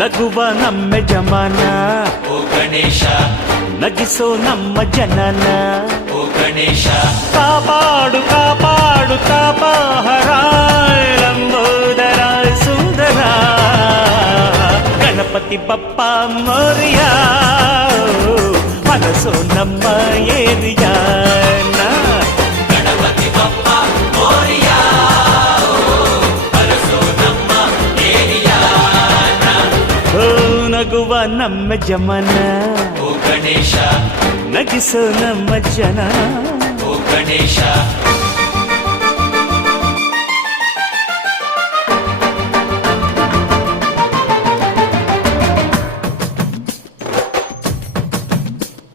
ನಗುವ ನಮ್ಮ ಜಮಾನ ಓ ಗಣೇಶ ನಗಿಸೋ ನಮ್ಮ ಜನನ ಓ ಗಣೇಶ ಕಾಪಾಡು ಕಾಪಾಡು ತಾಪಹರ ಲಂಬೋದರ ಸುಂದರ ಗಣಪತಿ ಬಪ್ಪ ಮೋರಿಯ ಮನಸ್ಸು ನಮ್ಮ ಏರಿಯಾನ ಗಣಪತಿ ಬಪ್ಪ ಮೋರಿಯ ಅರಸೋ ನಮ್ಮ ಏರಿಯಾನ ಓ ನಗುವ ನಮ್ಮ ಜಮನ ಓ ಗಣೇಶ ನಗಿಸೋ ನಮ್ಮ ಜನ ಓ ಗಣೇಶ